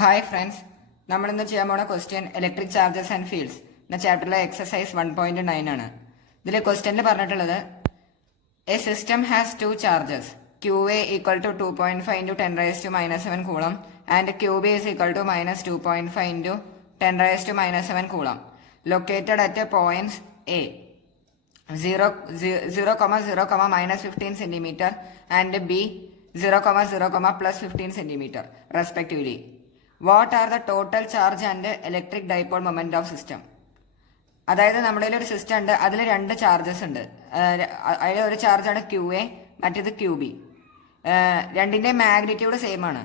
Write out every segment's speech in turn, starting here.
Hi friends, നമ്മളിന്ന് ചെയ്യാൻ പോണ question electric charges and fields എന്ന ചാപ്റ്ററിലെ എക്സസൈസ് 1.9 ആണ്. ഇതിൽ ക്വസ്റ്റ്യനിൽ പറഞ്ഞിട്ടുള്ളത് a system has two charges QA equal to 2.5 into 10 raised to -7 coulomb and QB is equal to -2.5 into 10 raised to -7 coulomb located at points A 0,0, -15 centimeter and B 0,0, +15 centimeter respectively. What are the total charge and electric dipole moment of system? അതായത് നമ്മുടെ ഒരു system ഉണ്ട്, അതിൽ രണ്ട് charges ഉണ്ട്. അതിൽ ഒരു ചാർജാണ് QA, മറ്റേത് QB. രണ്ടിന്റെ മാഗ്നിറ്റ്യൂഡ് സെയിം ആണ്.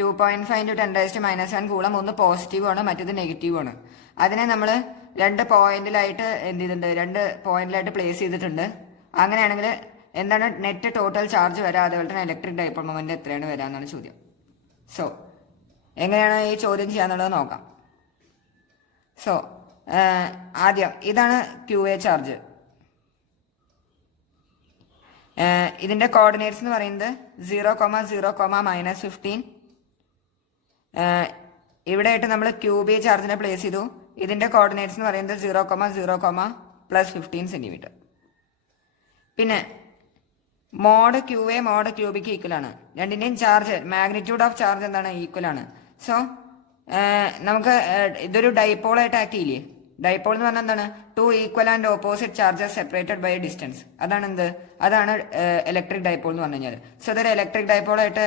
2.5 into 10 raised to -7 കൂളം. ഒന്ന് പോസിറ്റീവ് ആണ്, മറ്റേത് നെഗറ്റീവ് ആണ്. അതിനെ നമ്മൾ രണ്ട് പോയിന്റിലായിട്ട് എന്ത് ചെയ്തിട്ടുണ്ട്, രണ്ട് പോയിന്റിലായിട്ട് പ്ലേസ് ചെയ്തിട്ടുണ്ട്. അങ്ങനെയാണെങ്കിൽ എന്താണ് നെറ്റ് ടോട്ടൽ ചാർജ് വരാം, അതുപോലെ തന്നെ ഇലക്ട്രിക് ഡൈപോൾ മൊമെന്റ് എത്രയാണ് വരാമെന്നാണ് ചോദ്യം. സോ എങ്ങനെയാണ് ഈ ചോദ്യം ചെയ്യാന്നുള്ളത് നോക്കാം. സോ ആദ്യം ഇതാണ് QA ചാർജ്. ഇതിന്റെ കോർഡിനേറ്റ്സ് എന്ന് പറയുന്നത് 0,0, -15. ഇവിടെ ആയിട്ട് നമ്മൾ QB ചാർജിനെ പ്ലേസ് ചെയ്തു. ഇതിന്റെ കോർഡിനേറ്റ്സ് എന്ന് പറയുന്നത് 0,0, +15 സെന്റിമീറ്റർ. പിന്നെ മോഡ് QA മോഡ് QBക്ക് ഈക്വൽ ആണ്. രണ്ടിന്റെയും ചാർജ് മാഗ്നിറ്റ്യൂഡ് ഓഫ് ചാർജ് എന്താണ്, ഈക്വൽ ആണ്. സോ നമുക്ക് ഇതൊരു ഡൈപോളായിട്ട് ആക്ട് ചെയ്യില്ലേ. ഡൈപോൾ എന്ന് പറഞ്ഞാൽ എന്താണ്, two equal and opposite charges separated by distance. അതാണ് എന്ത്, അതാണ് ഇലക്ട്രിക് ഡൈപോൾ എന്ന് പറഞ്ഞു കഴിഞ്ഞാൽ. സോ ഇതൊരു ഇലക്ട്രിക് ഡൈപോളായിട്ട്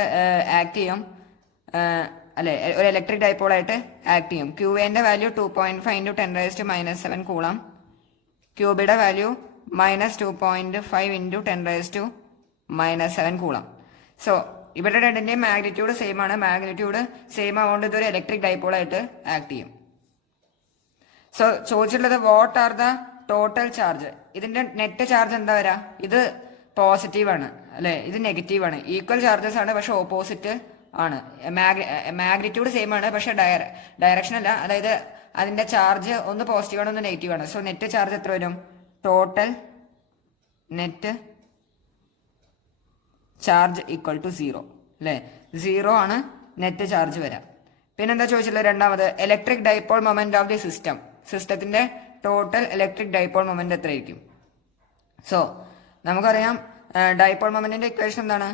ആക്ട് ചെയ്യും, അല്ലെ, ഒരു ഇലക്ട്രിക് ഡൈപോളായിട്ട് ആക്ട് ചെയ്യും. QAന്റെ value 2.5 into 10 raised to -7 coulomb. QBയുടെ value -2.5 into 10 raised to -7 coulomb. So ഇവിടെ രണ്ടിന്റെയും മാഗ്നിറ്റ്യൂഡ് സെയിം ആണ്. മാഗ്നിറ്റ്യൂഡ് സെയിം ആവുകൊണ്ട് ഇതൊരു ഇലക്ട്രിക് ഡൈപോളായിട്ട് ആക്ട് ചെയ്യും. സോ ചോദിച്ചിട്ടുള്ളത് what are the total charge. ഇതിന്റെ നെറ്റ് ചാർജ് എന്താ വരാ, ഇത് പോസിറ്റീവ് ആണ്, അല്ലെ, ഇത് നെഗറ്റീവ് ആണ്. ഈക്വൽ ചാർജസ് ആണ്, പക്ഷെ ഓപ്പോസിറ്റ് ആണ്. മാഗ്നിറ്റ്യൂഡ് സെയിം ആണ്, പക്ഷെ ഡയറക്ഷൻ അല്ല. അതായത് അതിന്റെ ചാർജ് ഒന്ന് പോസിറ്റീവ് ആണ്, ഒന്ന് നെഗറ്റീവ് ആണ്. സോ നെറ്റ് ചാർജ് എത്ര വരും, total net charge equal to 0, അല്ലെ, 0 ആണ് നെറ്റ് ചാർജ് വരാം. പിന്നെന്താ ചോദിച്ചിട്ടുള്ളത് രണ്ടാമത്, electric dipole moment of the system. സിസ്റ്റത്തിന്റെ ടോട്ടൽ ഇലക്ട്രിക് ഡൈപോൾ മൊമെന്റ് എത്രയായിരിക്കും. സോ നമുക്കറിയാം ഡൈപോൾ മൊമെന്റിന്റെ ഇക്വേഷൻ എന്താണ്,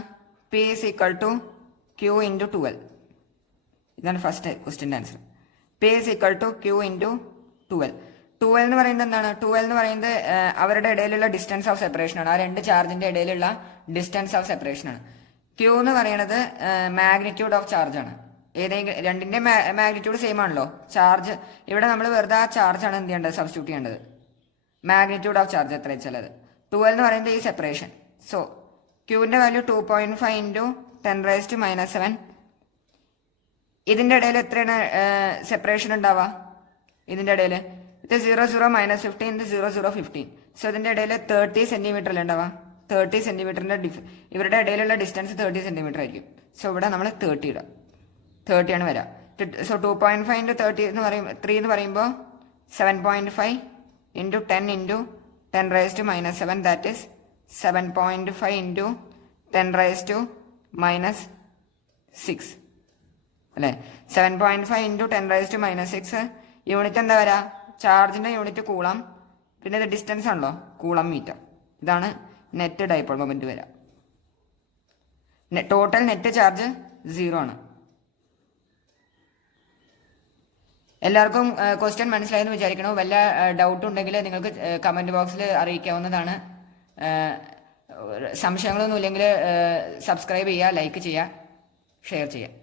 P is equal to Q into 12. ഇതാണ് ഫസ്റ്റ് ക്വസ്റ്റ്യന്റെ answer. P is equal to Q into 12. 12 എന്ന് പറയുന്നത് എന്താണ്, 12 എന്ന് പറയുന്നത് അവരുടെ ഇടയിലുള്ള ഡിസ്റ്റൻസ് ഓഫ് സെപ്പറേഷൻ ആണ്. ആ രണ്ട് ചാർജിന്റെ ഇടയിലുള്ള ഡിസ്റ്റൻസ് ഓഫ് സെപ്പറേഷൻ ആണ്. Q എന്ന് പറയുന്നത് മാഗ്നിറ്റ്യൂഡ് ഓഫ് ചാർജ് ആണ്. ഏതെങ്കിലും രണ്ടിന്റെ മാഗ്നിറ്റ്യൂഡ് സെയിം ആണല്ലോ. ചാർജ് ഇവിടെ നമ്മൾ വെറുതെ ആ ചാർജ് ആണ് എന്ത് ചെയ്യേണ്ടത്, സബ്സ്റ്റിറ്റ്യൂട്ട് ചെയ്യേണ്ടത്. മാഗ്നിറ്റ്യൂഡ് ഓഫ് ചാർജ് എത്ര വെച്ചാൽ 12 എന്ന് പറയുന്നത് ഈ സെപ്പറേഷൻ. സോ Qന്റെ വാല്യൂ 2.5 into 10 raised to -7. ഇതിന്റെ ഇടയിൽ എത്രയാണ് സെപ്പറേഷൻ ഉണ്ടാവുക, ഇതിന്റെ ഇടയിൽ ഇത് 0,0, -15, ഇത് 0,0, 15. സോ ഇതിന്റെ ഇടയിൽ 30 സെന്റിമീറ്റർ അല്ലേ ഉണ്ടാവുക. 30 സെന്റിമീറ്ററിന്റെ ഇവരുടെ ഇടയിലുള്ള ഡിസ്റ്റൻസ് 30 സെന്റിമീറ്റർ ആയിരിക്കും. സോ ഇവിടെ നമ്മൾ 30 ഇടാം, 30 ആണ് വരാം. സോ 2.5 into 30 എന്ന് പറയുമ്പോൾ 3 എന്ന് പറയുമ്പോൾ 7.5 into 10 into 10 raised to -7, that is 7.5 into 10 raised to -6, അല്ലെ. 7.5 into 10 raised to -6. യൂണിറ്റ് എന്താ വരാ, ചാർജിന്റെ യൂണിറ്റ് കൂളം, പിന്നെ ഇത് ഡിസ്റ്റൻസ് ആണല്ലോ, കൂളം മീറ്റർ. ഇതാണ് നെറ്റ് ഡൈപോൾ മൊമെന്റ് വരാം. ടോട്ടൽ നെറ്റ് ചാർജ് 0 ആണ്. എല്ലാവർക്കും ക്വസ്റ്റ്യൻ മനസ്സിലായെന്ന് വിചാരിക്കണോ. വല്ല ഡൗട്ട് ഉണ്ടെങ്കിൽ നിങ്ങൾക്ക് കമന്റ് ബോക്സിൽ അറിയിക്കാവുന്നതാണ്. സംശയങ്ങളൊന്നും ഇല്ലെങ്കിൽ സബ്സ്ക്രൈബ് ചെയ്യുക, ലൈക്ക് ചെയ്യുക, ഷെയർ ചെയ്യുക.